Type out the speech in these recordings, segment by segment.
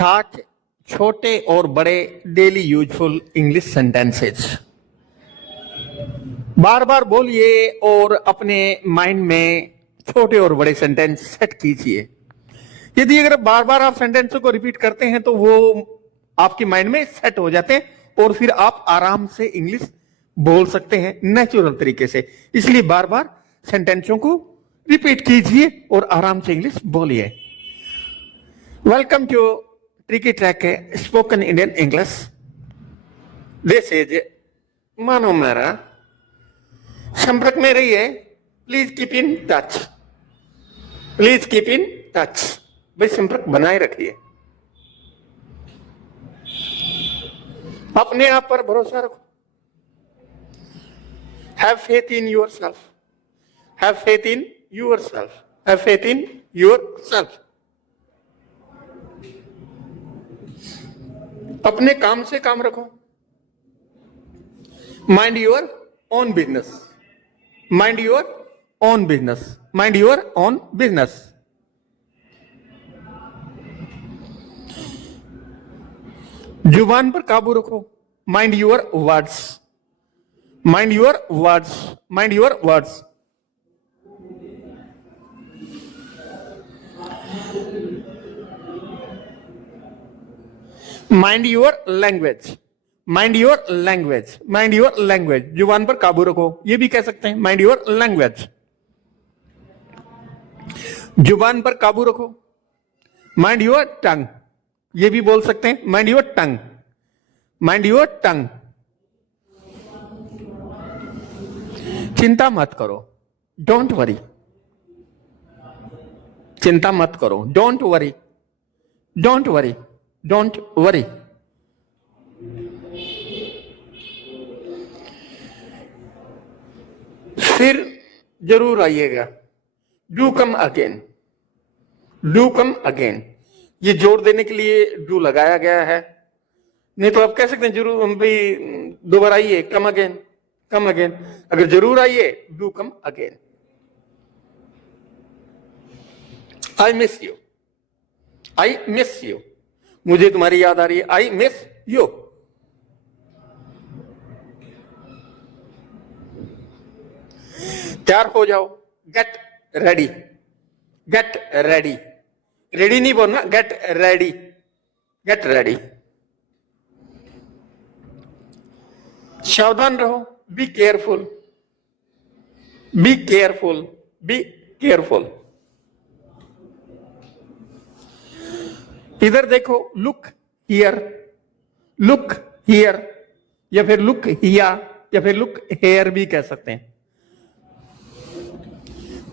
60 छोटे और बड़े डेली यूजफुल इंग्लिश सेंटेंसेस। बार बार बोलिए और अपने माइंड में छोटे और बड़े सेंटेंस सेट कीजिए। यदि अगर बार बार आप सेंटेंसों को रिपीट करते हैं तो वो आपके माइंड में सेट हो जाते हैं और फिर आप आराम से इंग्लिश बोल सकते हैं नेचुरल तरीके से। इसलिए बार बार सेंटेंसों को रिपीट कीजिए और आराम से इंग्लिश बोलिए। Welcome to tricky track spoken Indian English. This is Mano मेरा। संपर्क में रहिए। Please keep in touch. Please keep in touch. भाई संपर्क बनाए रखिए। अपने आप पर भरोसा रखो। Have faith in yourself. Have faith in yourself. Have faith in yourself. अपने काम से काम रखो। Mind your own business. Mind your own business. Mind your own business. जुबान पर काबू रखो। Mind your words. Mind your words. Mind your words. Mind your language. Mind your language. Mind your language. जुबान पर काबू रखो, ये भी कह सकते हैं माइंड योर लैंग्वेज। जुबान पर काबू रखो। माइंड योर टंग, ये भी बोल सकते हैं mind your tongue. Mind your tongue. चिंता मत करो। Don't worry. चिंता मत करो। Don't worry. Don't worry. Don't worry. फिर जरूर आइएगा। Do come again. Do come again. ये जोर देने के लिए डू लगाया गया है, नहीं तो आप कह सकते हैं जरूर भाई दोबारा आइए, कम अगेन। Come again. अगर जरूर आइए, do come again. I miss you. I miss you. मुझे तुम्हारी याद आ रही है। I miss you. तैयार हो जाओ। Get ready. Get ready. Ready नहीं बोलना, गेट रेडी। Get ready. सावधान रहो। Be careful. Be careful. Be careful. इधर देखो। Look here. लुक हियर या फिर लुक हिया या फिर लुक हेयर भी कह सकते हैं।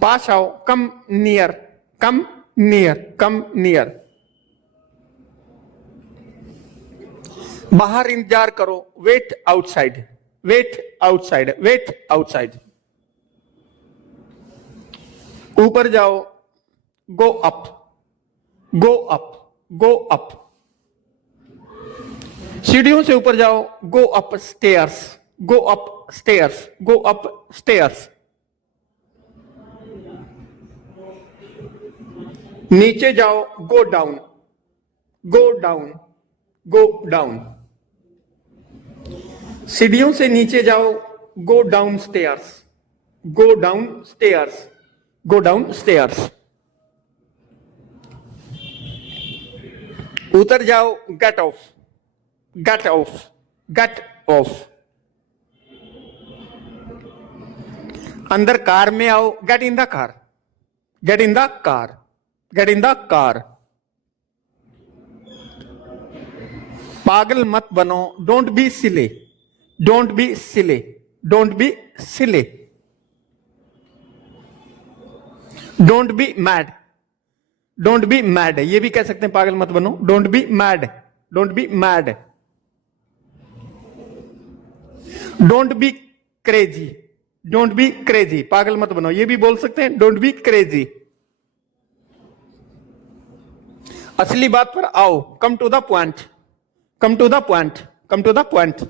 पास आओ। Come near. Come near. Come near. बाहर इंतजार करो। Wait outside. Wait outside. Wait outside. ऊपर जाओ। Go up. Go up. Go up. सीढ़ियों से ऊपर जाओ। Go upstairs. Go upstairs. Go upstairs. नीचे जाओ। Go down. Go down. Go down. सीढ़ियों से नीचे जाओ। Go downstairs. Go downstairs. Go downstairs. उतर जाओ। Get off. Get off. Get off. अंदर कार में आओ। Get in the car. Get in the car. Get in the car. पागल मत बनो। डोंट बी सिले। डोंट बी सिले। डोंट बी सिले। Don't be mad. Don't be mad, ये भी कह सकते हैं पागल मत बनो। Don't be mad. Don't be mad. Don't be crazy. Don't be crazy. पागल मत बनो, ये भी बोल सकते हैं डोंट बी क्रेजी। असली बात पर आओ। Come to the point. Come to the point. Come to the point.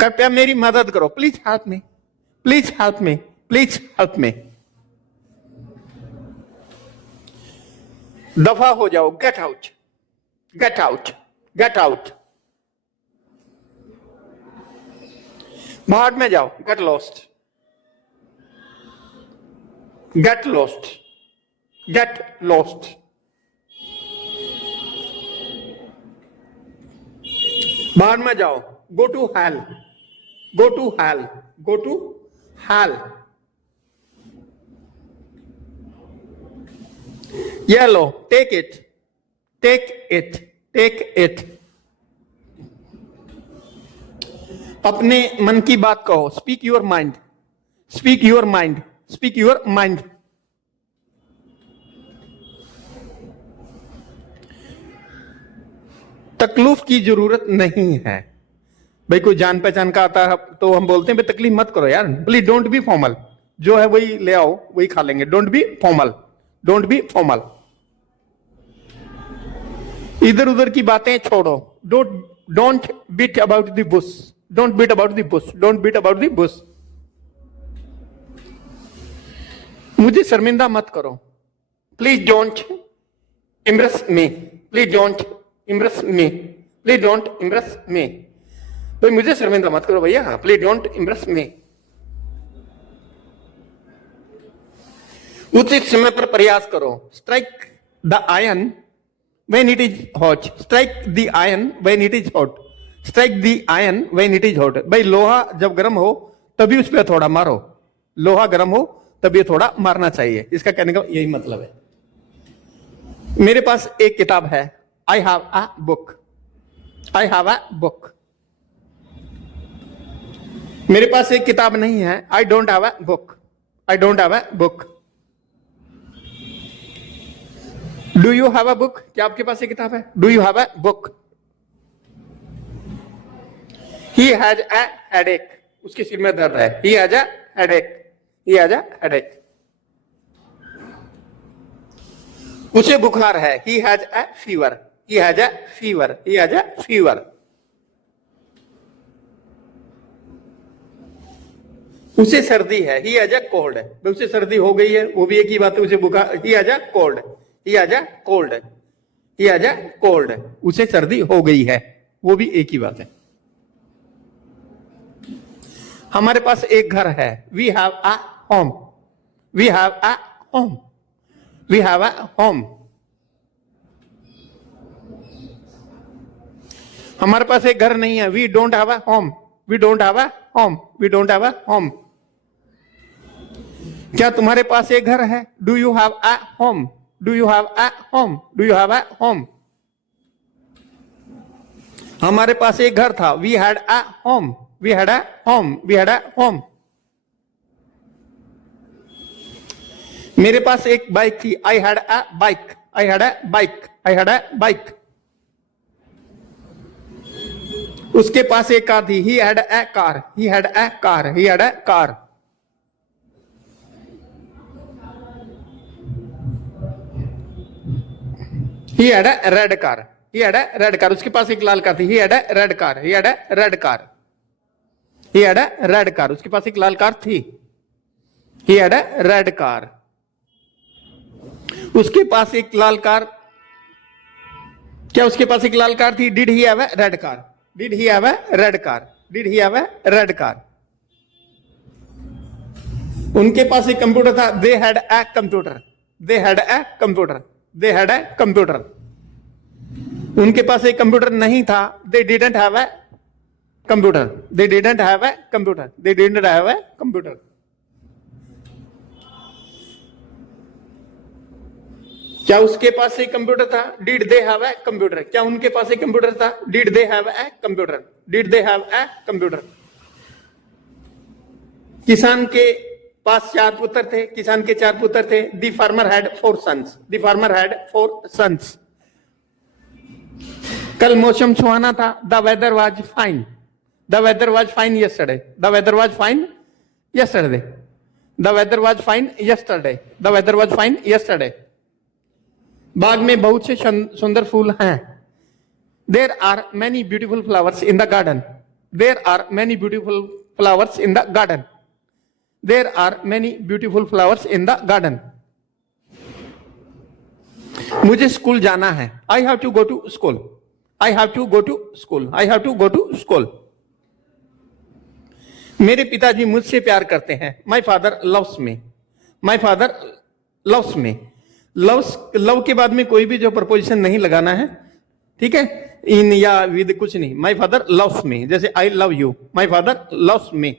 कृपया मेरी मदद करो। Please help me. Please help me. Please help me. दफा हो जाओ, get out, get out, get out. भाग में जाओ, get lost, get lost, get lost. बाहर में जाओ, go to hell, go to hell, go to hell. ये लो, take it, take it, take it. अपने मन की बात कहो, speak your mind, speak your mind, speak your mind. तकलीफ की जरूरत नहीं है भाई। कोई जान पहचान का आता है तो हम बोलते हैं भाई तकलीफ मत करो यार, प्लीज डोंट बी फॉर्मल, जो है वही ले आओ, वही खा लेंगे। Don't be formal, don't be formal. इधर उधर की बातें छोड़ो। Don't beat about the bush, don't beat about the bush, don't beat about the bush. मुझे शर्मिंदा मत करो, please don't impress me, please don't impress me, please don't impress me. भाई मुझे शर्मिंदा मत करो भैया, प्लीज डोंट इम्प्रेस मी। उचित समय पर प्रयास करो। Strike the iron when it is hot, strike the iron when it is hot, strike the iron when it is hot. भाई लोहा जब गर्म हो तभी उस पर थोड़ा मारो, लोहा गर्म हो तभी थोड़ा मारना चाहिए। इसका कहने का यही मतलब है। मेरे पास एक किताब है, I have a book, I have a book। मेरे पास एक किताब नहीं है, I don't have a book, I don't have a book। Do you have a book? क्या आपके पास एक किताब है? Do you have a book? He has a headache, उसके सिर में दर्द है। He has a headache, he has a headache। उसे बुखार है। He has a fever, he has a fever, he has a fever। उसे सर्दी है। He has a cold, उसे सर्दी हो गई है, वो भी एक ही बात है। उसे बुखार, he has a cold, he has a cold, he has a cold। उसे सर्दी हो गई है, वो भी एक ही बात है। हमारे पास एक घर है। We have a home, we have a home, we have a home। हमारे पास एक घर नहीं है। We don't have a home, we don't have a home, we don't have a home। क्या तुम्हारे पास एक घर है? Do you have a home, do you have a home, do you have a home। हमारे पास एक घर था। We had a home, we had a home, we had a home। मेरे पास एक बाइक थी। I had a bike, I had a bike, I had a bike। उसके पास एक car थी। He had a car, he had a car, he had a car। He had a red car, he had a red car। उसके पास एक लाल car थी। He had a red car, he had a red car, he had a red car। उसके पास एक लाल car थी। He had a red car। उसके पास एक लाल car, क्या उसके पास एक लाल कार थी? Did he have a red car, did he have a red car, did he have a red car। उनके पास एक कंप्यूटर था। They had a computer, they had a computer, they had a computer। उनके पास एक computer नहीं था। They didn't have a computer, they didn't have a computer, they didn't have a computer। क्या उसके पास एक कंप्यूटर था? Did they have a computer। क्या उनके पास एक कंप्यूटर था? Did they have a computer, did they have a computer। किसान के पास 4 पुत्र थे। किसान के 4 पुत्र थे। The farmer had 4 sons, the farmer had 4 sons। कल मौसम सुहाना था। The weather was fine, the weather was fine yesterday, the weather was fine yesterday, the weather was fine yesterday, the weather was fine yesterday। बाग में बहुत से सुंदर फूल हैं। There are many beautiful flowers in the garden, there are many beautiful flowers in the garden, there are many beautiful flowers in the garden। मुझे school जाना है, I have to go to school, I have to go to school, I have to go to school. मेरे पिताजी मुझसे प्यार करते हैं, my father loves me, my father loves me. Love के बाद में कोई भी जो प्रपोजिशन नहीं लगाना है, ठीक है, इन या विद कुछ नहीं। माई फादर लव्स मी, जैसे I love you, my father loves मी,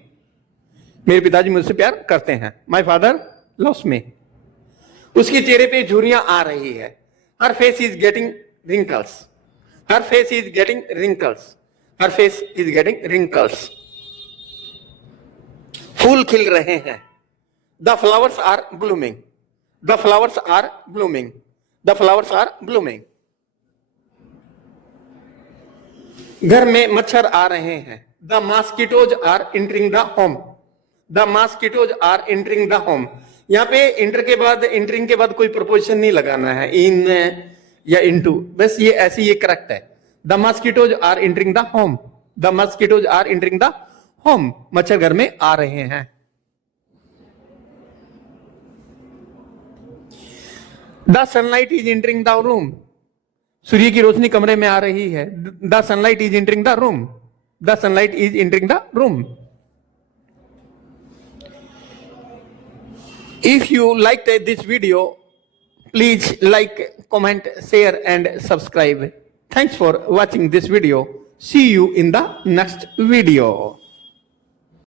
मेरे पिताजी मुझसे प्यार करते हैं, माई फादर लव्स मी। उसके चेहरे पे झुर्रियां आ रही है, her face is getting wrinkles, her face is getting wrinkles, her face is getting wrinkles. फूल खिल रहे हैं, the flowers are blooming, the flowers are blooming, the flowers are blooming. घर में मच्छर आ रहे हैं, the mosquitoes are entering the home, the mosquitoes are entering the home. यहां पे इंटर के बाद, एंटरिंग के बाद कोई प्रपोजिशन नहीं लगाना है, इन या इनटू, बस ये ऐसे ये करेक्ट है। The mosquitoes are entering the home, the mosquitoes are entering the home, मच्छर घर में आ रहे हैं। The sunlight is entering the room, सूर्य की रोशनी कमरे में आ रही है, the sunlight is entering the room, the sunlight is entering the room. If you liked this video, please like, comment, share and subscribe. Thanks for watching this video. See you in the next video.